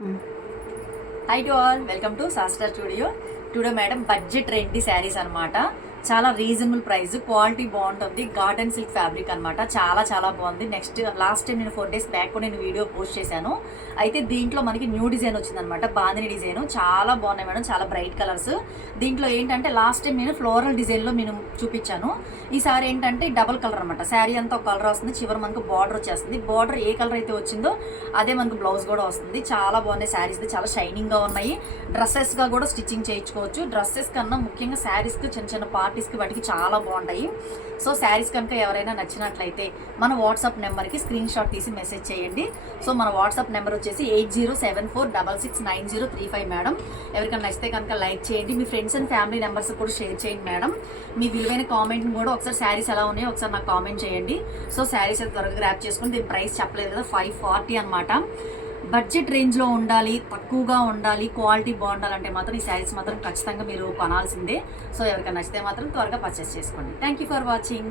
High to all, welcome to Shastra studio. Today madam budget రెంటి శారీస్ అనమాట. చాలా రీజనబుల్ ప్రైస్, క్వాలిటీ బాగుంటుంది. గార్డెన్ సిల్క్ ఫ్యాబ్రిక్ అనమాట. చాలా చాలా బాగుంది. లాస్ట్ టైం నేను 4 days బ్యాక్ నేను వీడియో పోస్ట్ చేశాను. అయితే దీంట్లో మనకి న్యూ డిజైన్ వచ్చిందనమాట, బాందిని డిజైన్. చాలా బాగున్నాయి మేడం, చాలా బ్రైట్ కలర్స్. దీంట్లో ఏంటంటే లాస్ట్ టైం నేను ఫ్లోరల్ డిజైన్లో నేను చూపించాను. ఈసారి ఏంటంటే డబల్ కలర్ అనమాట. శారీ అంతా ఒక కలర్ వస్తుంది, చివరి మనకు బార్డర్ వచ్చేస్తుంది. బార్డర్ ఏ కలర్ అయితే వచ్చిందో అదే మనకు బ్లౌజ్ కూడా వస్తుంది. చాలా బాగున్నాయి శారీస్, చాలా షైనింగ్గా ఉన్నాయి. డ్రెస్సెస్గా కూడా స్టిచ్చింగ్ చేయించుకోవచ్చు. డ్రెస్సెస్ కన్నా ముఖ్యంగా శారీస్కి చిన్న చిన్న పార్టీస్కి వాటికి చాలా బాగుంటాయి. సో శారీస్ కనుక ఎవరైనా నచ్చినట్లయితే మన వాట్సాప్ నెంబర్కి స్క్రీన్ షాట్ తీసి మెసేజ్ చేయండి. సో మన వాట్సాప్ నెంబర్ వచ్చేసి 8074669035 మేడం. ఎవరికైనా నచ్చితే కనుక లైక్ చేయండి. మీ ఫ్రెండ్స్ అండ్ ఫ్యామిలీ మెంబర్స్ కూడా షేర్ చేయండి మేడం. మీ విలువైన కామెంట్ని కూడా ఒకసారి శారీస్ ఎలా ఉన్నాయో ఒకసారి నాకు కామెంట్ చేయండి. సో శారీస్ అయితే త్వరగా గ్రాప్ చేసుకుని, దీని ప్రైస్ చెప్పలేదు కదా, 540 అనమాట. బడ్జెట్ రేంజ్లో ఉండాలి, తక్కువగా ఉండాలి, క్వాలిటీ బాగుండాలంటే మాత్రం ఈ శారీస్ మాత్రం ఖచ్చితంగా మీరు కొనాల్సిందే. సో ఎవరికైనా నచ్చితే మాత్రం త్వరగా పర్చేస్ చేసుకోండి. Thank you for watching.